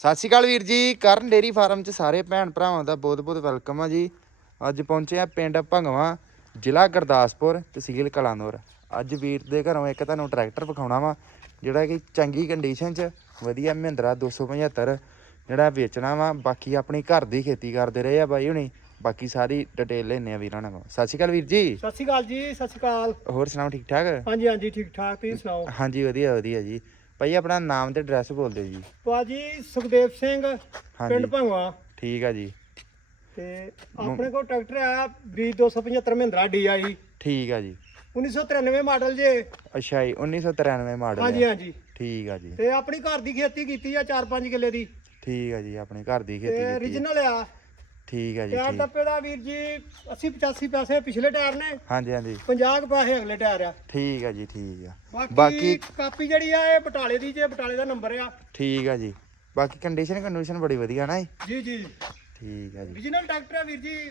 ਸਤਿ ਸ਼੍ਰੀ ਅਕਾਲ ਵੀਰ ਜੀ ਕਰਨ ਡੇਰੀ ਫਾਰਮ 'ਚ ਸਾਰੇ ਭੈਣ ਭਰਾਵਾਂ ਦਾ ਬਹੁਤ-ਬਹੁਤ ਵੈਲਕਮ ਆ ਜੀ। ਅੱਜ ਪਹੁੰਚੇ ਆ ਪਿੰਡ ਭੰਗਵਾ ਜ਼ਿਲ੍ਹਾ ਗੁਰਦਾਸਪੁਰ ਤਹਿਸੀਲ ਕਲਾਨੌਰ ਅੱਜ ਵੀਰ ਦੇ ਘਰੋਂ ਇੱਕ ਤੁਹਾਨੂੰ ਟਰੈਕਟਰ ਵਿਖਾਉਣਾ ਵਾ ਜਿਹੜਾ ਕਿ ਚੰਗੀ ਕੰਡੀਸ਼ਨ 'ਚ ਵਧੀਆ ਮਹਿੰਦਰਾ 275 ਜਿਹੜਾ ਵੇਚਣਾ ਵਾ ਬਾਕੀ ਆਪਣੀ ਘਰ ਦੀ ਖੇਤੀ ਕਰਦੇ ਰਹੇ ਆ ਬਾਈ ਹੁਣੀ ਬਾਕੀ ਸਾਰੀ ਡਿਟੇਲ ਲੈਣੇ ਆ ਵੀਰਾਂ ਨਾਲ। ਸਤਿ ਸ਼੍ਰੀ ਅਕਾਲ ਵੀਰ ਜੀ। ਸਤਿ ਸ਼੍ਰੀ ਅਕਾਲ ਜੀ ਸਤਿ ਸ਼੍ਰੀ ਅਕਾਲ। ਹੋਰ ਸੁਣਾਓ ਠੀਕ ਠਾਕ? ਹਾਂਜੀ ਹਾਂਜੀ ਠੀਕ ਠਾਕ ਤੁਸੀਂ ਸੁਣਾਓ? ਹਾਂਜੀ ਵਧੀਆ ਵਧੀਆ ਜੀ। ਭਾਈ ਆਪਣਾ ਨਾਮ ਤੇ ਐਡਰੈਸ ਬੋਲ ਦਿਓ ਜੀ। ਭਾਜੀ ਸੁਖਦੇਵ ਸਿੰਘ ਪਿੰਡ ਭੰਗਵਾ। ਠੀਕ ਆ ਜੀ। ਤੇ ਆਪਣੇ ਕੋਲ ਟਰੈਕਟਰ ਆ 275 ਮਹਿੰਦਰਾ DI ਠੀਕ ਆ ਜੀ। 1993 ਮਾਡਲ ਜੇ। ਅੱਛਾ ਜੀ 1993 ਮਾਡਲ ਹਾਂਜੀ। ਹਾਂਜੀ। ਠੀਕ ਆ ਜੀ। ਤੇ ਆਪਣੀ ਘਰ ਦੀ ਖੇਤੀ ਕੀਤੀ ਆ 4-5 ਕਿੱਲੇ ਦੀ। ਠੀਕ ਆ ਜੀ ਆਪਣੇ ਘਰ ਦੀ ਖੇਤੀ ਤੇ ਕੀਤੀ ਆ। origignal ਆ। ਠੀਕ ਆ ਜੀ ਟਾਇਰ ਠੀਕ। ਟੱਪੇ ਦਾ ਵੀਰ ਜੀ 80 85 ਪੈਸੇ ਪਿਛਲੇ ਟਾਇਰ ਨੇ। ਹਾਂਜੀ ਹਾਂਜੀ। 50 ਕੁ ਪੈਸੇ ਅਗਲੇ ਟਾਇਰ ਆ। ਠੀਕ ਆ ਜੀ ਠੀਕ ਆ। ਬਾਕੀ ਬਾਕੀ ਕਾਪੀ ਜਿਹੜੀ ਆ ਇਹ ਬਟਾਲੇ ਦੀ ਜੇ ਬਟਾਲੇ ਦਾ ਨੰਬਰ ਆ। ਠੀਕ ਆ ਜੀ। ਬਾਕੀ ਕੰਡੀਸ਼ਨ ਕੰਡੀਸ਼ਨ ਬੜੀ ਵਧੀਆ ਨਾ ਜੀ। ਜੀ ਜੀ। ਠੀਕ ਆ ਜੀ। Origignal ਟਰੈਕਟਰ ਆ ਵੀਰ ਜੀ।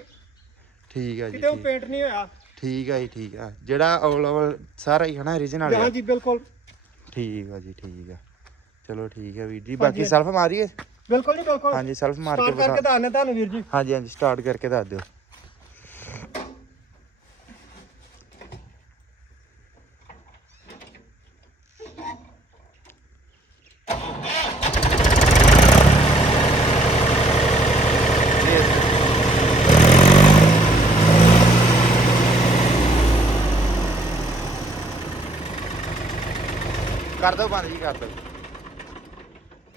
ਠੀਕ ਆ ਜੀ ਕਿਤੇ ਉਹ ਠੀਕ- ਪੇਂਟ ਨਹੀਂ ਹੋਇਆ। ਠੀਕ ਆ ਜੀ ਠੀਕ ਆ। ਜਿਹੜਾ ਆਲ ਓਵਰ ਸਾਰਾ ਹੀ ਹਨਾ origignal ਆ। ਹਾਂਜੀ ਬਿਲਕੁਲ। ਠੀਕ ਆ ਜੀ ਠੀਕ ਆ। ਚਲੋ ਠੀਕ ਆ ਵੀਰ ਜੀ। ਬਾਕੀ ਹਾਂਜੀ। ਸੈਲਫ ਮਾਰੀਏ। ਬਿਲਕੁਲ ਜੀ ਬਿਲਕੁਲ। ਹਾਂਜੀ ਸੈਲਫ ਮਾਰ ਕੇ ਸਟਾਰਟ ਕਰਕੇ ਵਿਖਾ- ਦੱਸਨੇ ਤੁਹਾਨੂੰ ਵੀਰ ਜੀ। ਹਾਂਜੀ ਹਾਂਜੀ ਸਟਾਰਟ ਕਰਕੇ ਦੱਸ ਦਿਓ। ਕਰ ਦੋ ਬੰਦ ਜੀ ਕਰ ਦੋ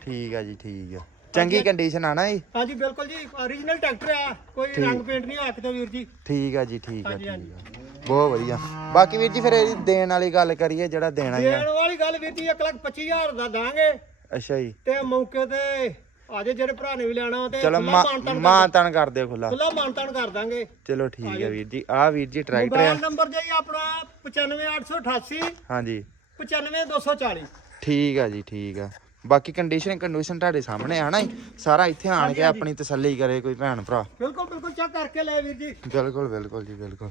ਠੀਕ ਆ ਜੀ ਠੀਕ ਆ। ਚੰਗੀ ਕੰਡੀਸ਼ਨ ਆ ਨਾ ਜੀ ਹਾਂਜੀ ਬਿਲਕੁਲ ਜੀ। origignal ਟਰੈਕਟਰ ਆ। ਕੋਈ। ਰੰਗ ਪੇਂਟ ਨਹੀਂ ਹੋਇਆ ਕਿਤੇ ਵੀਰ ਜੀ। ਠੀਕ ਆ ਜੀ ਠੀਕ ਆ ਹਾਂਜੀ, ਠੀਕ ਹਾਂਜੀ। ਆ ਬਹੁਤ ਵਧੀਆ। ਬਾਕੀ ਵੀਰ ਜੀ ਫਿਰ ਇਹਦੀ ਦੇਣ ਵਾਲੀ ਗੱਲ ਕਰੀਏ ਜਿਹੜਾ ਦੇਣਾ ਹੀ ਦੇਣ ਵਾਲੀ ਗੱਲ ਵੀਰ ਜੀ 1 ਲੱਖ 25000 ਦਾ ਦਾਂਗੇ। ਅੱਛਾ ਜੀ। ਤੇ ਮੌਕੇ ਤੇ ਆਜੇ ਜਿਹੜੇ ਭਰਾ ਨੇ ਵੀ ਲੈਣਾ ਤੇ ਚਲੋ ਮਾਂ ਮਾਂ ਤਣ ਕਰ ਦਿਓ ਖੁੱਲਾ ਖੁੱਲਾ ਮਾਨਤਾਨ ਕਰ ਦਾਂਗੇ। ਚਲੋ ਠੀਕ ਆ ਵੀਰ ਜੀ। ਆ ਵੀਰ ਜੀ ਟਰੈਕਟਰ ਆ। ਮੋਬਾਈਲ ਨੰਬਰ ਜੀ ਆਪਣਾ 95888 ਹਾਂਜੀ। 95240 ਠੀਕ ਆ ਜੀ ਠੀਕ ਆ। ਬਾਕੀ ਕੰਡੀਸ਼ਨ ਕੰਡੀਸ਼ਨ ਤੁਹਾਡੇ ਸਾਹਮਣੇ ਆ ਨਾ ਜੀ। ਸਾਰਾ ਇੱਥੇ ਆਣ ਕੇ ਆਪਣੀ ਤਸੱਲੀ ਕਰੇ ਕੋਈ ਭੈਣ ਭਰਾ। ਬਿਲਕੁਲ ਬਿਲਕੁਲ ਚੈੱਕ ਕਰਕੇ ਲੈ ਵੀਰ ਜੀ। ਬਿਲਕੁਲ ਬਿਲਕੁਲ ਜੀ ਬਿਲਕੁਲ।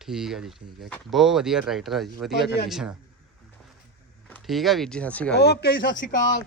ਠੀਕ ਆ ਜੀ ਠੀਕ ਆ। ਬਹੁਤ ਵਧੀਆ ਟਰੈਕਟਰ ਆ ਜੀ ਵਧੀਆ ਹਾਂਜੀ, ਹਾਂਜੀ। ਕੰਡੀਸ਼ਨ ਠੀਕ ਆ ਵੀਰ ਜੀ ਸਤਿ ਸ਼੍ਰੀ ਅਕਾਲ ਜੀ। ਓਕੇ ਜੀ ਸਤਿ ਸ਼੍ਰੀ ਅਕਾਲ।